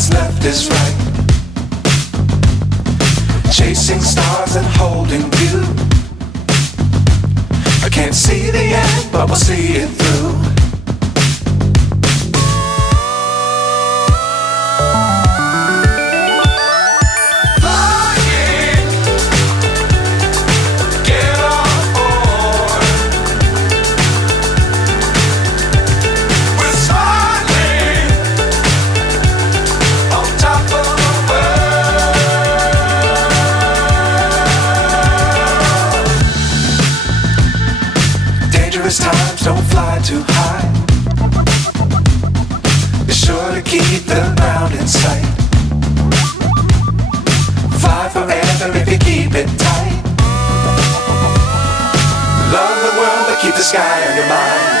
what's left is right. Chasing stars and holding you. I can't see the end, but we'll see it through. Times don't fly too high. Be sure to keep the ground in sight. Fly forever if you keep it tight. Love the world but keep the sky on your mind.